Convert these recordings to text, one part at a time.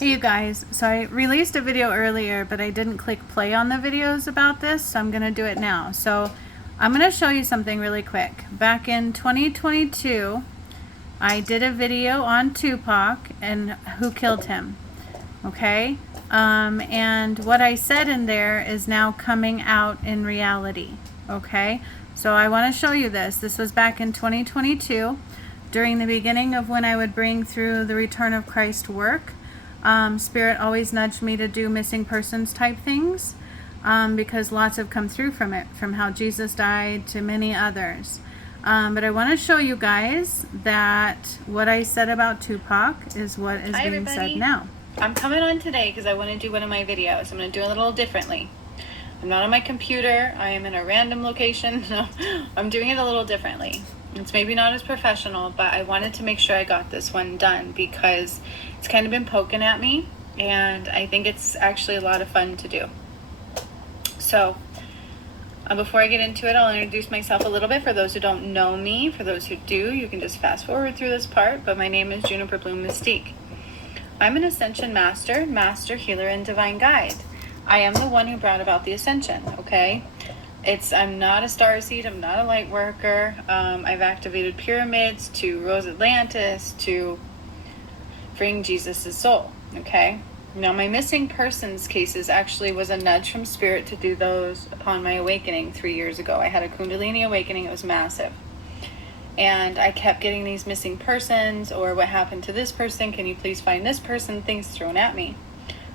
Hey you guys, so I released a video earlier, but I didn't click play on the videos about this, so I'm going to do it now. So I'm going to show you something really quick. Back in 2022, I did a video on Tupac and who killed him. Okay? And what I said in there is now coming out in reality. Okay? So I want to show you this. This was back in 2022, during the beginning of when I would bring through the Return of Christ work. Spirit always nudged me to do missing persons type things because lots have come through from it, from how Jesus died to many others. But I want to show you guys that what I said about Tupac is what is being said now. I'm coming on today because I want to do one of my videos. I'm going to do it a little differently. I'm not on my computer. I am in a random location. No, I'm doing it a little differently. It's maybe not as professional, but I wanted to make sure I got this one done because it's kind of been poking at me, and I think it's actually a lot of fun to do. So, before I get into it, I'll introduce myself a little bit for those who don't know me. For those who do, you can just fast forward through this part, but my name is Juniper Bloom Mystique. I'm an Ascension Master, Master Healer, and Divine Guide. I am the one who brought about the Ascension, okay? I'm not a starseed, I'm not a light worker. I've activated pyramids to Rose Atlantis to freeing Jesus' soul, okay? Now my missing persons cases actually was a nudge from Spirit to do those upon my awakening 3 years ago. I had a Kundalini awakening, it was massive. And I kept getting these missing persons, or what happened to this person, can you please find this person, things thrown at me.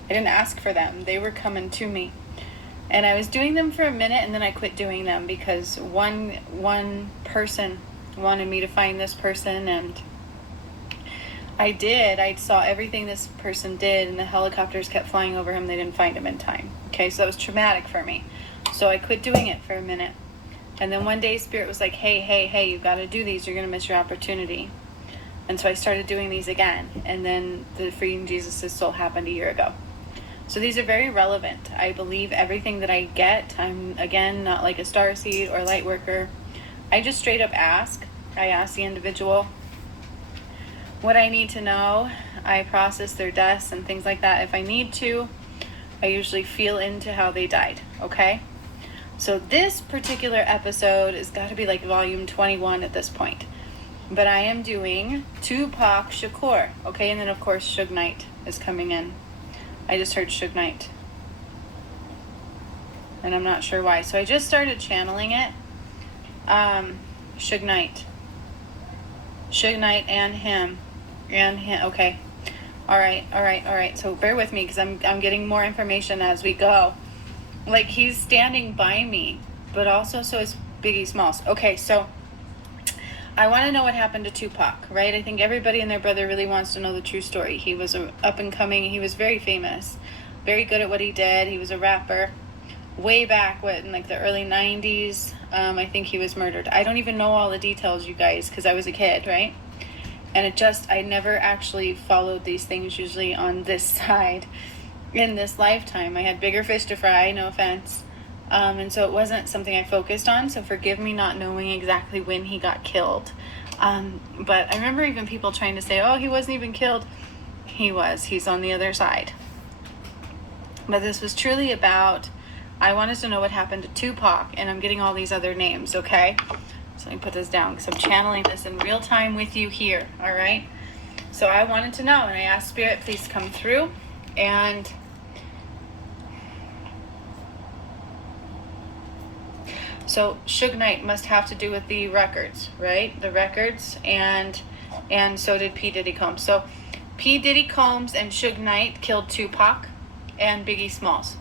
I didn't ask for them, they were coming to me. And I was doing them for a minute, and then I quit doing them because one person wanted me to find this person, and I did. I saw everything this person did, and the helicopters kept flying over him. They didn't find him in time. Okay, so that was traumatic for me. So I quit doing it for a minute. And then one day Spirit was like, hey, you've got to do these. You're going to miss your opportunity. And so I started doing these again. And then the freeing Jesus' soul happened a year ago. So these are very relevant. I believe everything that I get. I'm, again, not like a starseed or light worker. I just straight up ask. I ask the individual what I need to know. I process their deaths and things like that if I need to. I usually feel into how they died, okay? So this particular episode has got to be like volume 21 at this point. But I am doing Tupac Shakur, okay? And then, of course, Suge Knight is coming in. I just heard Suge Knight. And I'm not sure why. So I just started channeling it. Suge Knight. Suge Knight and him. Okay. All right. So bear with me because I'm getting more information as we go. Like, he's standing by me, but also so is Biggie Smalls. Okay, so I want to know what happened to Tupac, right? I think everybody and their brother really wants to know the true story. He was up and coming. He was very famous, very good at what he did. He was a rapper. Way back, in like the early 90s, I think he was murdered. I don't even know all the details, you guys, because I was a kid, right? And I never actually followed these things usually on this side in this lifetime. I had bigger fish to fry, no offense. And so it wasn't something I focused on, so forgive me not knowing exactly when he got killed. But I remember even people trying to say, oh, he wasn't even killed. He's on the other side. But this was truly about, I wanted to know what happened to Tupac, and I'm getting all these other names, okay? So let me put this down, because I'm channeling this in real time with you here, all right? So I wanted to know, and I asked Spirit, please come through, and so Suge Knight must have to do with the records, right? The records, and so did P. Diddy Combs. So P. Diddy Combs and Suge Knight killed Tupac and Biggie Smalls.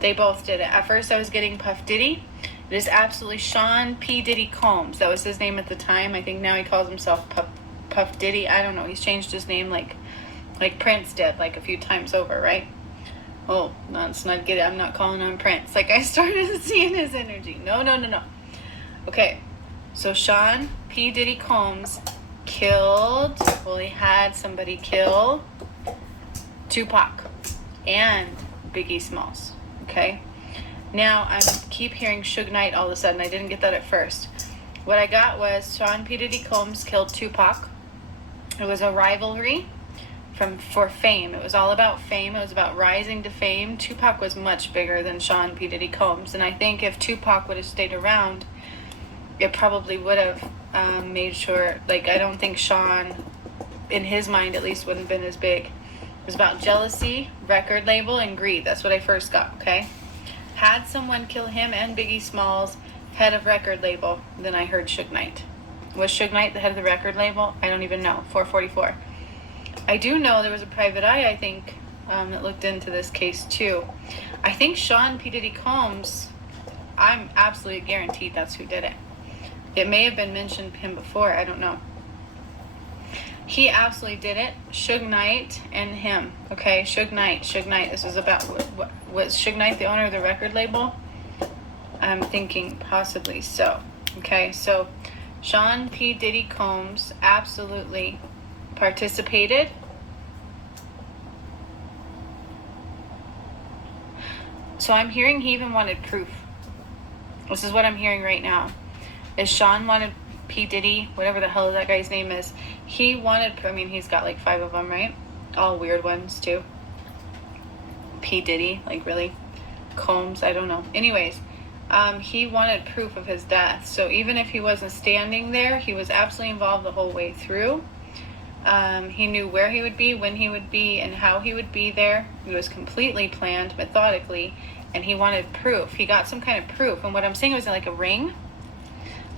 They both did it. At first I was getting Puff Diddy. It is absolutely Sean P. Diddy Combs. That was his name at the time. I think now he calls himself Puff Diddy. I don't know. He's changed his name like Prince did, like a few times over, right? Oh, no, let's not get it. I'm not calling him Prince. Like, I started seeing his energy. No. Okay, so Sean P. Diddy Combs he had somebody kill Tupac and Biggie Smalls, okay? Now, I keep hearing Suge Knight all of a sudden. I didn't get that at first. What I got was Sean P. Diddy Combs killed Tupac. It was a rivalry for fame. It was all about fame. It was about rising to fame. Tupac was much bigger than Sean P. Diddy Combs, and I think if Tupac would have stayed around, it probably would have made sure. Like, I don't think Sean, in his mind at least, wouldn't have been as big. It was about jealousy, record label, and greed. That's what I first got. Okay, had someone kill him and Biggie Smalls, head of record label. Then I heard Suge Knight. Was Suge Knight the head of the record label? I don't even know. 444. I do know there was a private eye, I think, that looked into this case too. I think Sean P. Diddy Combs, I'm absolutely guaranteed that's who did it. It may have been mentioned him before, I don't know. He absolutely did it. Suge Knight and him. Okay, Suge Knight. This was about, was Suge Knight the owner of the record label? I'm thinking possibly so. Okay, so Sean P. Diddy Combs absolutely participated. So I'm hearing he even wanted proof. This is what I'm hearing right now. Is Sean wanted P. Diddy, whatever the hell that guy's name is. He wanted, I mean, he's got like 5 of them, right? All weird ones too. P. Diddy, like really? Combs, I don't know. Anyways, he wanted proof of his death. So even if he wasn't standing there, he was absolutely involved the whole way through. He knew where he would be, when he would be, and how he would be there. It was completely planned, methodically, and he wanted proof. He got some kind of proof. And what I'm saying was like a ring.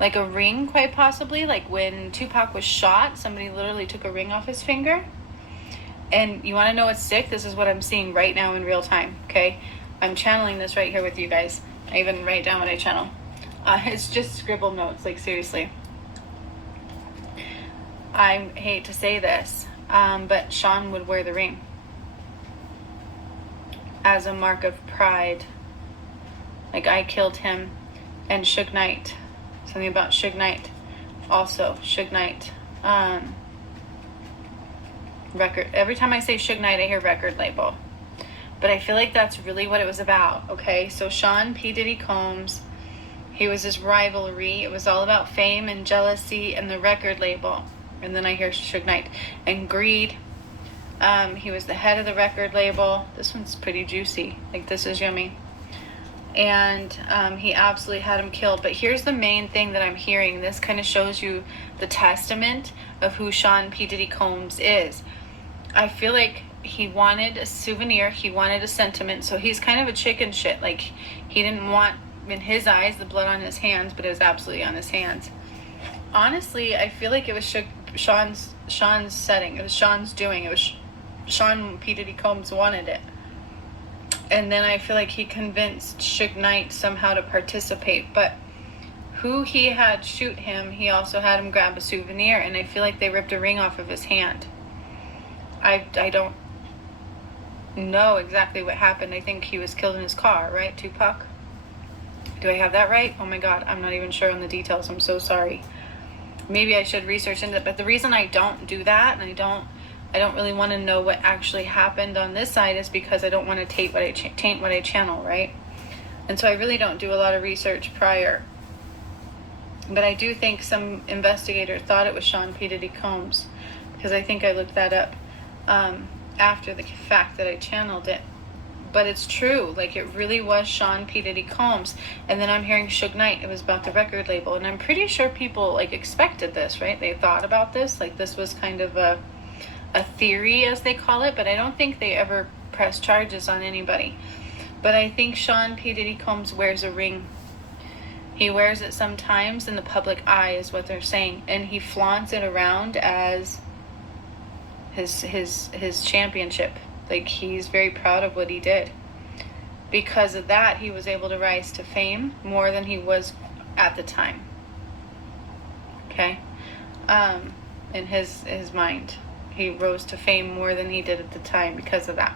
Like a ring, quite possibly. Like when Tupac was shot, somebody literally took a ring off his finger. And you want to know what's sick? This is what I'm seeing right now in real time, okay? I'm channeling this right here with you guys. I even write down what I channel. It's just scribble notes, like seriously. I hate to say this, but Sean would wear the ring as a mark of pride. Like, I killed him. And Suge Knight. Something about Suge Knight. Also, Suge Knight. Record. Every time I say Suge Knight, I hear record label. But I feel like that's really what it was about, okay? So Sean P. Diddy Combs, he was his rivalry. It was all about fame and jealousy and the record label. And then I hear Suge Knight. And greed. He was the head of the record label. This one's pretty juicy. Like, this is yummy. And he absolutely had him killed. But here's the main thing that I'm hearing. This kind of shows you the testament of who Sean P. Diddy Combs is. I feel like he wanted a souvenir. He wanted a sentiment. So he's kind of a chicken shit. Like, he didn't want, in his eyes, the blood on his hands, but it was absolutely on his hands. Honestly, I feel like it was Sean's setting. It was Sean's doing. It was Sean P. Diddy Combs wanted it. And then I feel like he convinced Suge Knight somehow to participate. But who he had shoot him, he also had him grab a souvenir. And I feel like they ripped a ring off of his hand. I don't know exactly what happened. I think he was killed in his car, right, Tupac? Do I have that right? Oh my God, I'm not even sure on the details. I'm so sorry. Maybe I should research into it. But the reason I don't do that, and I don't really want to know what actually happened on this side, is because I don't want to taint what I channel, right? And so I really don't do a lot of research prior. But I do think some investigator thought it was Sean P. Diddy Combs, because I think I looked that up after the fact that I channeled it. But it's true, like, it really was Sean P. Diddy Combs. And then I'm hearing Suge Knight, it was about the record label. And I'm pretty sure people, like, expected this, right? They thought about this, like, this was kind of a theory, as they call it, but I don't think they ever press charges on anybody. But I think Sean P. Diddy Combs wears a ring. He wears it sometimes in the public eye, is what they're saying, and he flaunts it around as his championship. Like, he's very proud of what he did. Because of that, he was able to rise to fame more than he was at the time. Okay? In his mind. He rose to fame more than he did at the time because of that.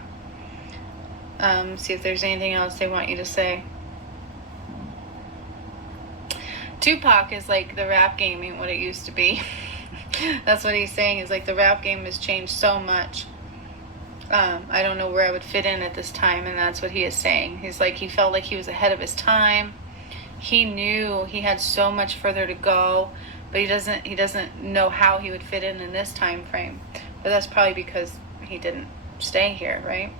See if there's anything else they want you to say. Tupac is like, the rap game ain't what it used to be. That's what he's saying, is like, the rap game has changed so much. I don't know where I would fit in at this time, and that's what he is saying. He's like, he felt like he was ahead of his time. He knew he had so much further to go, but he doesn't know how he would fit in this time frame. But that's probably because he didn't stay here, right?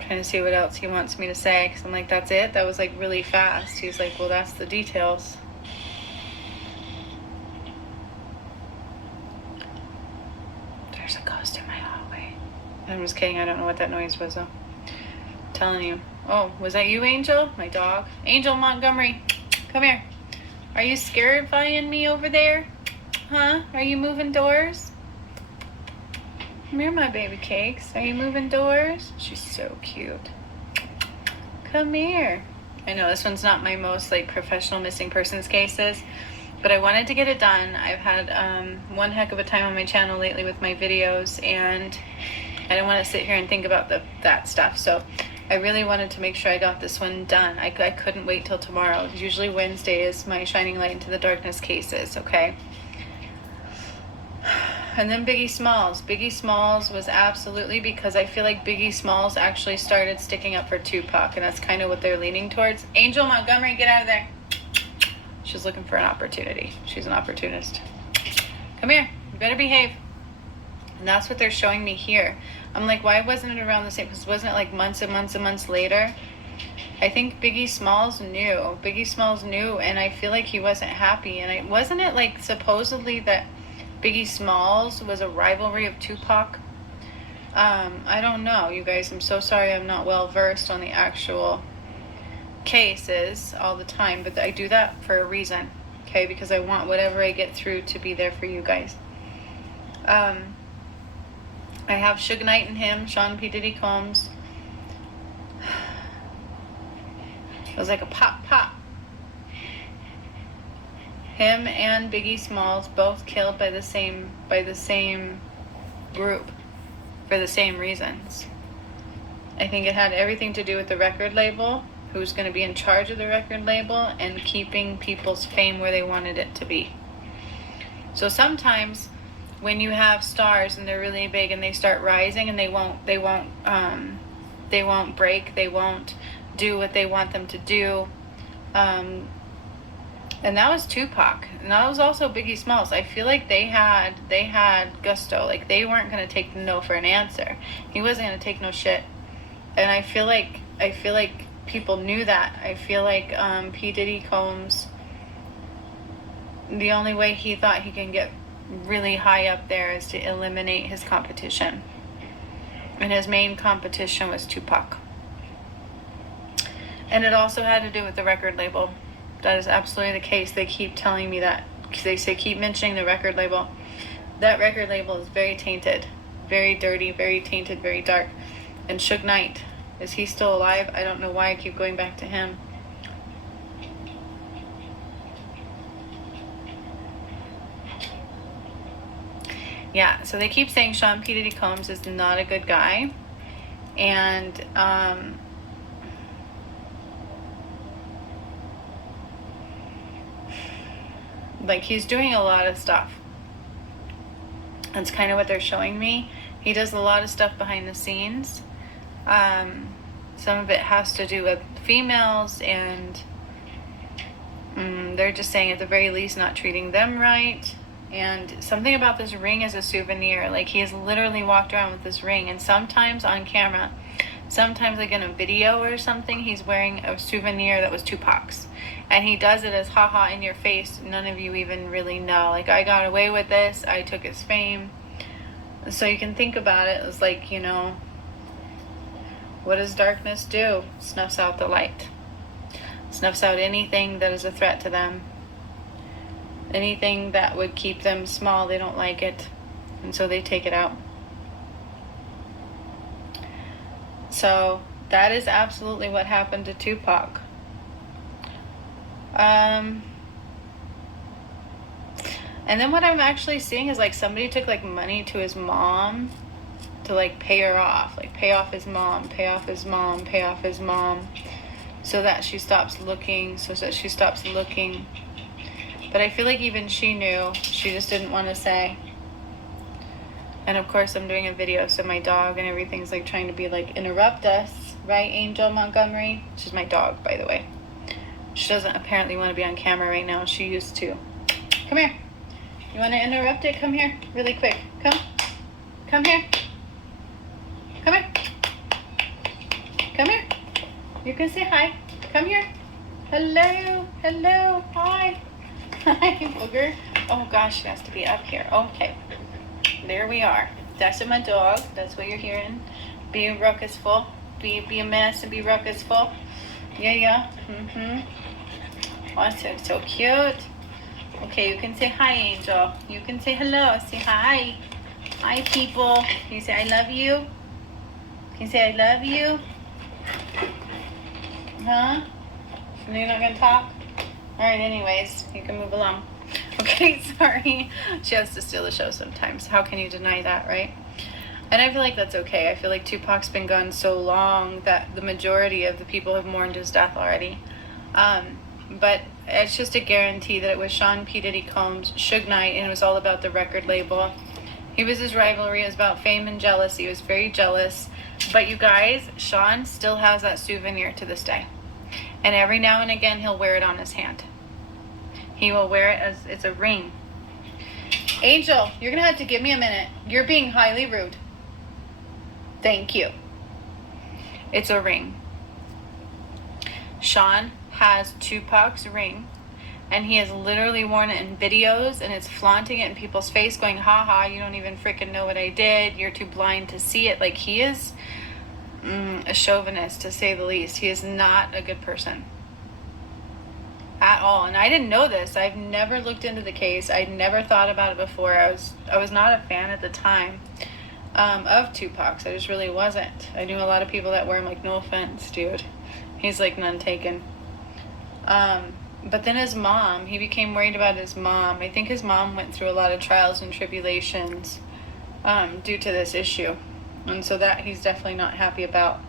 Trying to see what else he wants me to say, because I'm like, that's it? That was like really fast. He's like, well, that's the details. There's a ghost in my hallway. I'm just kidding. I don't know what that noise was, though. I'm telling you. Oh, was that you, Angel? My dog. Angel Montgomery, come here. Are you scarifying me over there? Huh? Are you moving doors? Come here, my baby cakes. Are you moving doors? She's so cute. Come here. I know this one's not my most like professional missing persons cases, but I wanted to get it done. I've had one heck of a time on my channel lately with my videos, and I didn't want to sit here and think about that stuff. So I really wanted to make sure I got this one done. I couldn't wait till tomorrow. Usually Wednesday is my shining light into the darkness cases, okay? And then Biggie Smalls. Biggie Smalls was absolutely, because I feel like Biggie Smalls actually started sticking up for Tupac, and that's kind of what they're leaning towards. Angel Montgomery, get out of there. She's looking for an opportunity. She's an opportunist. Come here. You better behave. And that's what they're showing me here. I'm like, why wasn't it around the same? Because wasn't it like months and months and months later? I think Biggie Smalls knew. Biggie Smalls knew, and I feel like he wasn't happy. And wasn't it like supposedly that Biggie Smalls was a rivalry of Tupac? I don't know, you guys. I'm so sorry I'm not well versed on the actual cases all the time, but I do that for a reason, okay? Because I want whatever I get through to be there for you guys. I have Suge Knight and him, Sean P. Diddy Combs. It was like a pop pop. Him and Biggie Smalls both killed by the same group for the same reasons. I think it had everything to do with the record label, who's going to be in charge of the record label, and keeping people's fame where they wanted it to be. So sometimes when you have stars and they're really big and they start rising and they won't break, they won't do what they want them to do. And that was Tupac, and that was also Biggie Smalls. I feel like they had gusto. Like, they weren't gonna take no for an answer. He wasn't gonna take no shit. And I feel like people knew that. I feel like P. Diddy Combs, the only way he thought he can get really high up there is to eliminate his competition. And his main competition was Tupac. And it also had to do with the record label. That is absolutely the case. They keep telling me that. They keep mentioning the record label. That record label is very tainted, very dirty, very tainted, very dark. And Suge Knight, is he still alive? I don't know why I keep going back to him. Yeah, so they keep saying Sean P. Diddy Combs is not a good guy. And, like, he's doing a lot of stuff. That's kind of what they're showing me. He does a lot of stuff behind the scenes. Some of it has to do with females, and they're just saying at the very least not treating them right. And something about this ring as a souvenir. Like, he has literally walked around with this ring, and sometimes on camera, sometimes like in a video or something, he's wearing a souvenir that was Tupac's. And he does it as haha in your face. None of you even really know. Like, I got away with this. I took his fame. So you can think about it as like, you know, what does darkness do? Snuffs out the light. Snuffs out anything that is a threat to them. Anything that would keep them small, they don't like it. And so they take it out. So that is absolutely what happened to Tupac. And then what I'm actually seeing is like somebody took like money to his mom to like pay her off, like pay off his mom, pay off his mom, pay off his mom, so that she stops looking, But I feel like even she knew, she just didn't want to say. And of course I'm doing a video, so my dog and everything's like trying to be like, interrupt us, right, Angel Montgomery? She's my dog, by the way. She doesn't apparently want to be on camera right now. She used to. Come here. You want to interrupt it? Come here, really quick. Come here. Come here. Come here. You can say hi. Come here. Hello. Hi. Hi, booger. Oh gosh, she has to be up here. Okay. There we are. That's my dog. That's what you're hearing. Be ruckusful. Be a mess and be ruckusful. Yeah. Oh, so cute. Okay, you can say hi, Angel. You can say hello. Say hi. Hi, people. Can you say I love you? Can you say I love you? Huh? And you're not going to talk? Alright, anyways, you can move along. Okay, sorry. She has to steal the show sometimes. How can you deny that, right? And I feel like that's okay. I feel like Tupac's been gone so long that the majority of the people have mourned his death already. But it's just a guarantee that it was Sean P. Diddy Combs, Suge Knight, and it was all about the record label. He was his rivalry. It was about fame and jealousy. He was very jealous. But you guys, Sean still has that souvenir to this day. And every now and again, he'll wear it on his hand. He will wear it as it's a ring. Angel, you're going to have to give me a minute. You're being highly rude. Thank you. It's a ring. Sean has Tupac's ring, and he has literally worn it in videos, and it's flaunting it in people's face, going, ha, you don't even freaking know what I did. You're too blind to see it. Like, he is a chauvinist, to say the least. He is not a good person at all. And I didn't know this. I've never looked into the case. I'd never thought about it before. I was not a fan at the time of Tupac's. I just really wasn't. I knew a lot of people that were. I'm like, no offense, dude. He's like none taken. But then his mom, he became worried about his mom. I think his mom went through a lot of trials and tribulations due to this issue. And so that he's definitely not happy about.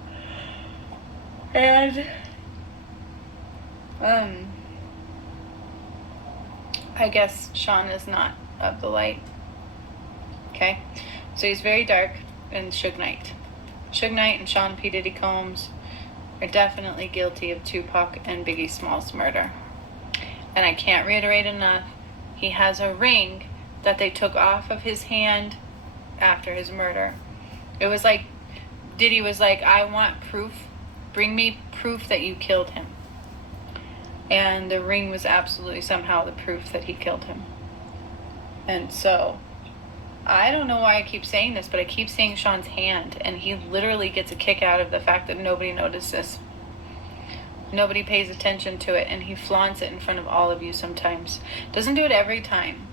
And I guess Sean is not of the light. Okay? So he's very dark, and Suge Knight. Suge Knight and Sean P. Diddy Combs are definitely guilty of Tupac and Biggie Smalls' murder. And I can't reiterate enough, he has a ring that they took off of his hand after his murder. It was like, Diddy was like, I want proof. Bring me proof that you killed him. And the ring was absolutely somehow the proof that he killed him. And so, I don't know why I keep saying this, but I keep saying Sean's hand, and he literally gets a kick out of the fact that nobody notices. Nobody pays attention to it, and he flaunts it in front of all of you sometimes. Doesn't do it every time.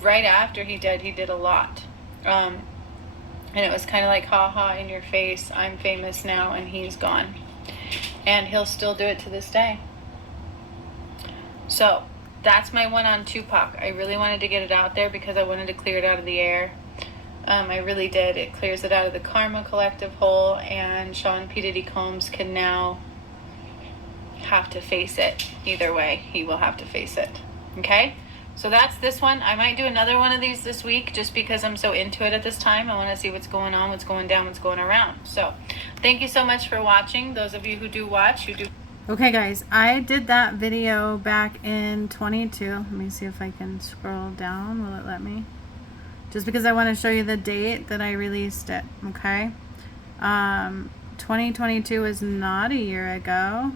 Right after he did a lot. And it was kind of like, ha, in your face, I'm famous now, and he's gone. And he'll still do it to this day. So, that's my one on Tupac. I really wanted to get it out there because I wanted to clear it out of the air. I really did. It clears it out of the Karma Collective hole, and Sean P. Diddy Combs can now have to face it. Either way, he will have to face it. Okay? So that's this one. I might do another one of these this week just because I'm so into it at this time. I want to see what's going on, what's going down, what's going around. So thank you so much for watching. Those of you who do watch, Okay, guys, I did that video back in 22. Let me see if I can scroll down. Will it let me? Just because I want to show you the date that I released it, okay? 2022 is not a year ago.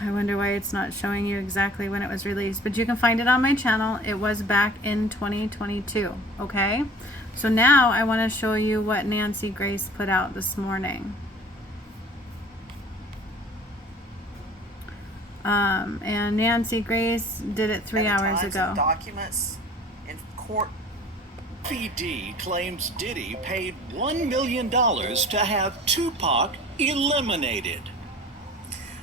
I wonder why it's not showing you exactly when it was released, but you can find it on my channel. It was back in 2022, okay? So now I want to show you what Nancy Grace put out this morning. And Nancy Grace did it 3 hours ago. Documents in court. PD claims Diddy paid $1 million to have Tupac eliminated.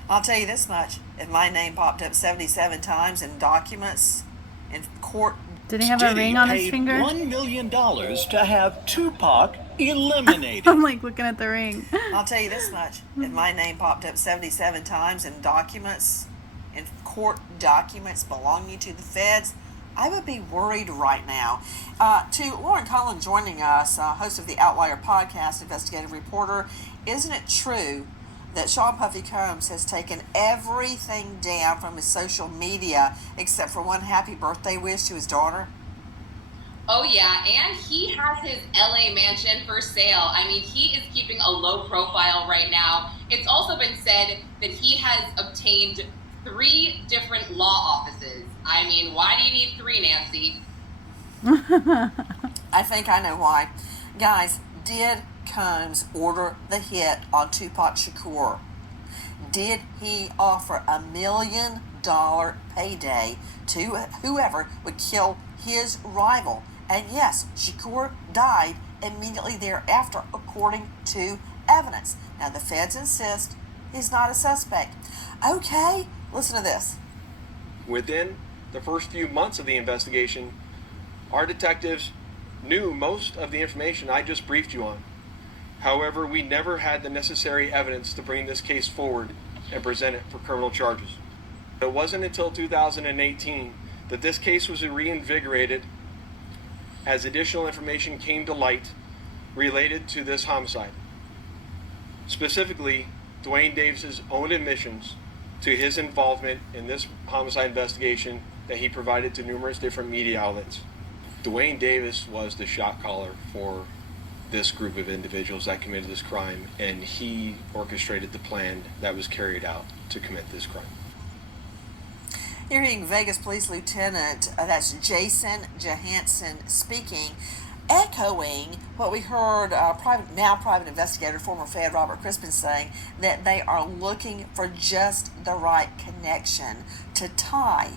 I'll tell you this much. If my name popped up 77 times in documents in court. Did he have a ring on his finger? $1 million to have Tupac eliminated. I'm like looking at the ring. I'll tell you this much. If my name popped up 77 times in documents, in court documents belonging to the feds, I would be worried right now. To Lauren Cullen joining us, host of the Outlier podcast, investigative reporter, isn't it true that Sean Puffy Combs has taken everything down from his social media except for one happy birthday wish to his daughter? Oh yeah, and he has his LA mansion for sale. I mean, he is keeping a low profile right now. It's also been said that he has obtained 3 different law offices. I mean, why do you need 3, Nancy? I think I know why. Guys, did Combs order the hit on Tupac Shakur? Did he offer $1 million payday to whoever would kill his rival? And yes, Shakur died immediately thereafter, according to evidence. Now, the feds insist he's not a suspect. Okay, listen to this. Within the first few months of the investigation, our detectives knew most of the information I just briefed you on. However, we never had the necessary evidence to bring this case forward and present it for criminal charges. It wasn't until 2018 that this case was reinvigorated as additional information came to light related to this homicide. Specifically, Dwayne Davis's own admissions to his involvement in this homicide investigation that he provided to numerous different media outlets. Dwayne Davis was the shot caller for this group of individuals that committed this crime, and he orchestrated the plan that was carried out to commit this crime. You're hearing Vegas Police Lieutenant, that's Jason Johansson speaking, echoing what we heard private investigator, former Fed Robert Crispin saying, that they are looking for just the right connection to tie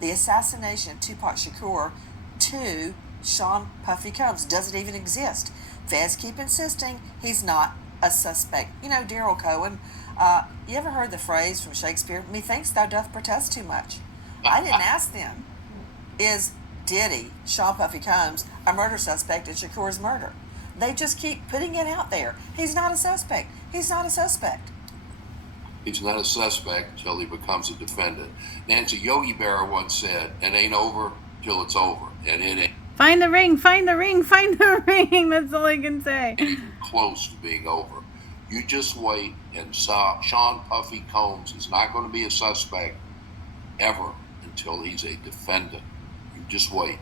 the assassination of Tupac Shakur to Sean Puffy Combs. Doesn't even exist. Feds keep insisting he's not a suspect. You know, Daryl Cohen, you ever heard the phrase from Shakespeare, methinks thou doth protest too much? I didn't ask them, is Diddy, Sean Puffy Combs, a murder suspect in Shakur's murder? They just keep putting it out there. He's not a suspect. He's not a suspect. He's not a suspect until he becomes a defendant. Nancy, Yogi Berra once said, it ain't over till it's over. And it ain't Find the ring, find the ring, find the ring. That's all I can say. even close to being over. You just wait, and Sean Puffy Combs is not going to be a suspect ever until he's a defendant. You just wait.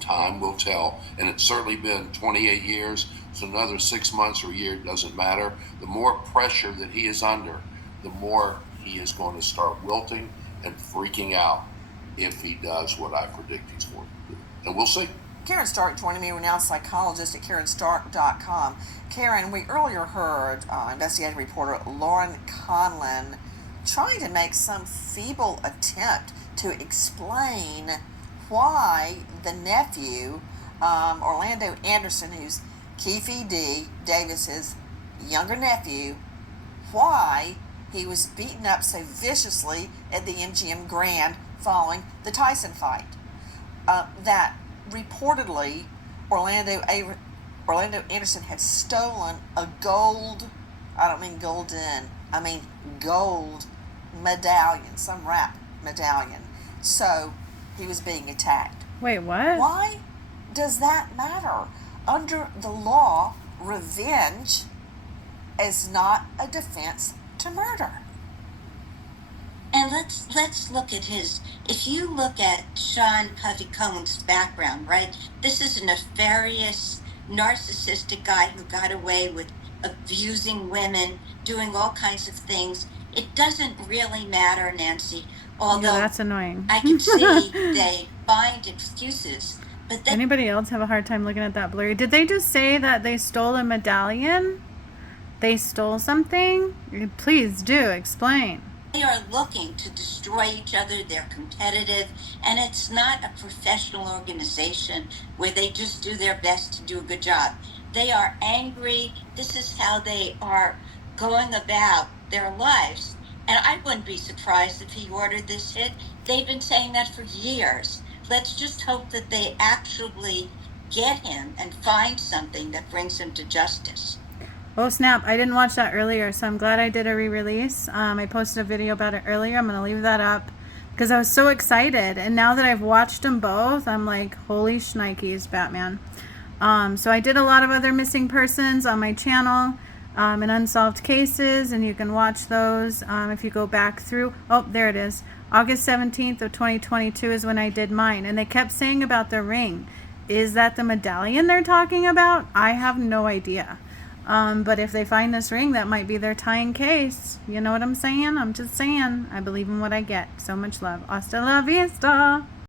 Time will tell. And it's certainly been 28 years. So another 6 months or a year, doesn't matter. The more pressure that he is under, the more he is going to start wilting and freaking out if he does what I predict he's going to do. And we'll see. Karen Stark joining me, renowned psychologist at KarenStark.com. Karen, we earlier heard investigative reporter Lauren Conlon trying to make some feeble attempt to explain why the nephew, Orlando Anderson, who's Keefe D. Davis's younger nephew, why he was beaten up so viciously at the MGM Grand following the Tyson fight. That reportedly Orlando Anderson had stolen a gold, I don't mean golden, I mean gold medallion, some rap medallion. So he was being attacked. Wait, what? Why does that matter? Under the law, revenge is not a defense to murder. And let's look at his. If you look at Sean Puffy Combs' background, right? This is a nefarious, narcissistic guy who got away with abusing women, doing all kinds of things. It doesn't really matter, Nancy. Although Yeah, that's annoying. I can see they find excuses, but then Anybody else have a hard time looking at that blurry? Did they just say that they stole a medallion? They stole something? Please do explain. they are looking to destroy each other. They're competitive, and it's not a professional organization where they just do their best to do a good job. They are angry. This is how they are going about their lives. And I wouldn't be surprised if he ordered this hit. They've been saying that for years. Let's just hope that they actually get him and find something that brings him to justice. Oh snap, I didn't watch that earlier, so I'm glad I did a re-release. I posted a video about it earlier. I'm going to leave that up because I was so excited. And now that I've watched them both, I'm like, holy shnikes, Batman. So I did a lot of other missing persons on my channel. and unsolved cases, and you can watch those if you go back through. Oh, there it is. August 17th of 2022 is when I did mine, and they kept saying about the ring. Is that the medallion they're talking about? I have no idea. But if they find this ring, that might be their tying case. You know what I'm saying? I'm just saying. I believe in what I get. So much love. Hasta la vista.